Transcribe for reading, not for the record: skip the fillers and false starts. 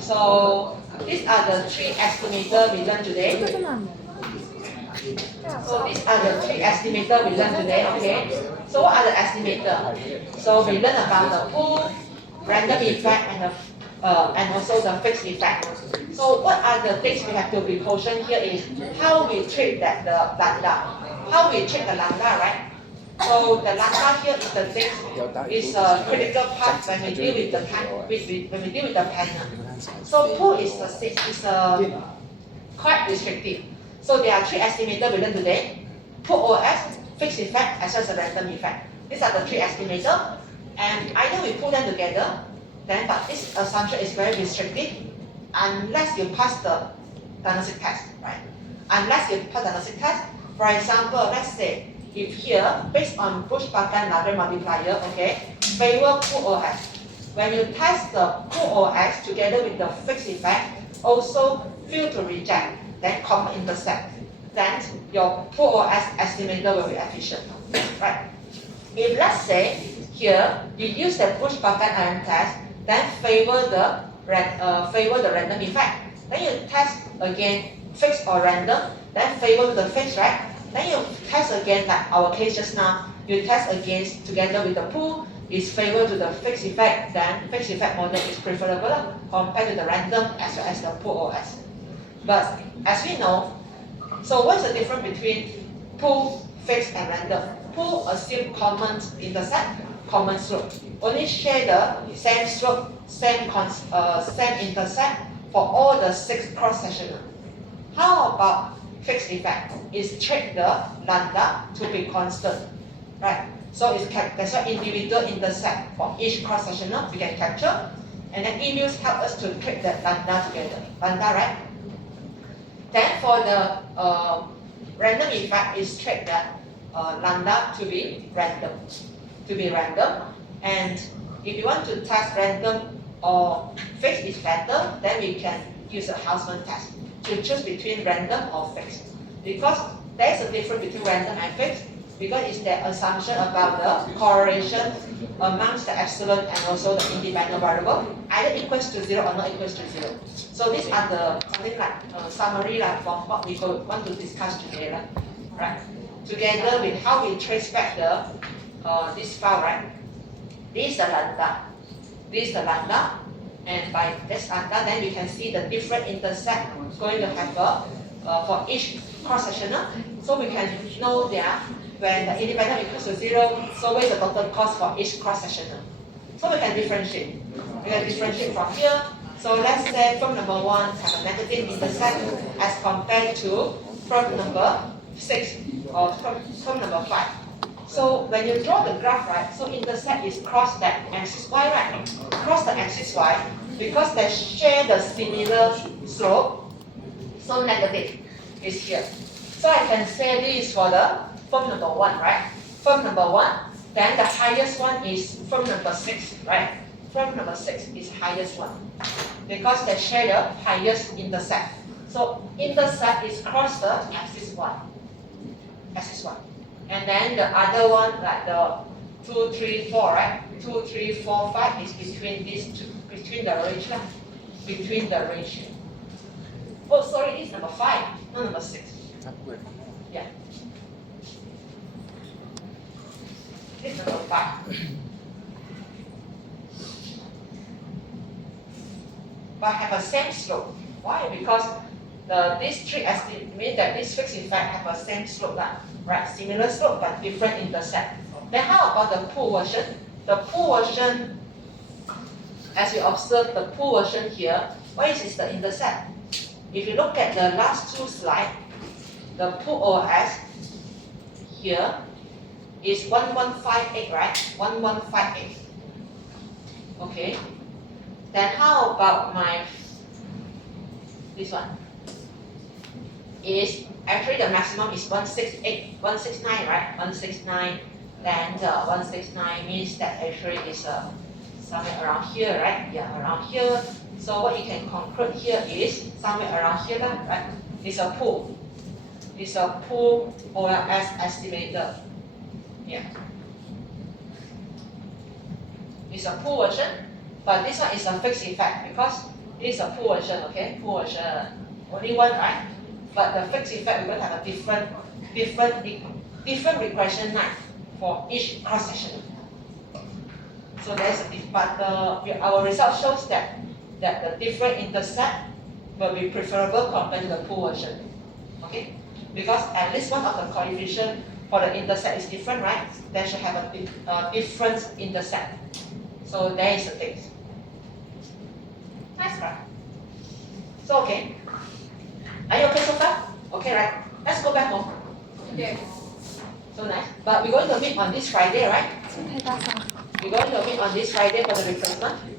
So these are the three estimators we learned today. So these are the three estimators we learned today, okay? So what are the estimators? So we learned about the pool, random effect, and also the fixed effect. So what are the things we have to be cautioned here is how we treat the lambda. How we treat the lambda, right? So the lambda here is the thing, is a critical part when we deal with the when we deal with the panel. So pool is quite restrictive. So there are three estimators we learned today: pool OS, fixed effect, as well as a random effect. These are the three estimators, and either we put them together, then but this assumption is very restrictive unless you pass the diagnostic test, right? Unless you pass the diagnostic test. For example, let's say if here, based on Bush-Buchan-Lagrange multiplier, okay, favor pool OS. When you test the pool OS together with the fixed effect, also fail to reject, then common intercept, then your pool OS estimator will be efficient, right? If let's say here you use the Bush-Buchan test, then favor the random effect. Then you test again fixed or random, then favor the fixed, right? Then you test again, like our case just now, you test against together with the pool, is favor to the fixed effect, then fixed effect model is preferable compared to the random as well as the pool OS. But as we know, so what's the difference between pool, fixed, and random? Pool assume common intercept, common slope. Only share the same slope, same intercept for all the 6 cross-sectional. How about fixed effect? Is treat the lambda to be constant, right? So that's why individual intercept for each cross-sectional we can capture, and then emus help us to treat the lambda together, lambda, right? Then for the random effect is treat the lambda to be random, and if you want to test random or fixed is better, then we can use a Hausman test to choose between random or fixed. Because there's a difference between random and fixed, because it's the assumption about the correlation amongst the epsilon and also the independent variable, either equals to 0 or not equals to 0. So these are the something like summary from what we want to discuss today, right? Together with how we trace back the this file, right? This is the lambda, and by this lambda, then we can see the different intercept going to have for each cross-sectional. So we can know that when the independent equals to 0, so what is the total cost for each cross-sectional? So we can differentiate. We can differentiate from here. So let's say firm number 1 have a negative intercept as compared to firm number 6 or firm number 5. So when you draw the graph, right, so intercept is cross that axis y, right? Cross the axis y, because they share the similar slope, so negative is here. So I can say this is for the firm number 1, right? Firm number 1, then the highest one is firm number 6, right? Firm number 6 is highest one, because they share the highest intercept. So intercept is cross the axis 1. And then the other one, like the 2, 3, 4, right? 2, 3, 4, 5 is between these two, between the range. Oh, sorry, this is number 5, not number 6. Yeah. This is number 5. But have a same slope. Why? Because these three estimate that this fixed effect have a same slope, right? Similar slope but different intercept. Then how about the pool version? The pool version, as you observe the pool version here, what is the intercept? If you look at the last 2 slides, the pool OS here is 1158, right? 1158. Okay. Then how about this one? Is actually the maximum is 169, right? 169. Then 169 means that actually is somewhere around here, right? Yeah, around here. So what you can conclude here is somewhere around here, right? It's a pool. It's a pool OLS estimator. Yeah. It's a pool version, but this one is a fixed effect because This is a pool version, okay? Pool version. Only one, right? But the fixed effect, we're going to have a different regression line for each cross section. So there's a but our result shows that the different intercept will be preferable compared to the pool version. Okay? Because at least one of the coefficient for the intercept is different, right? They should have a different intercept. So there is the thing. Nice, right? So okay. Are you okay so far? Okay, right? Let's go back home. Okay. So nice. But we're going to meet on this Friday, right? xin thầy ta sao? We're going to meet on this Friday for the replacement.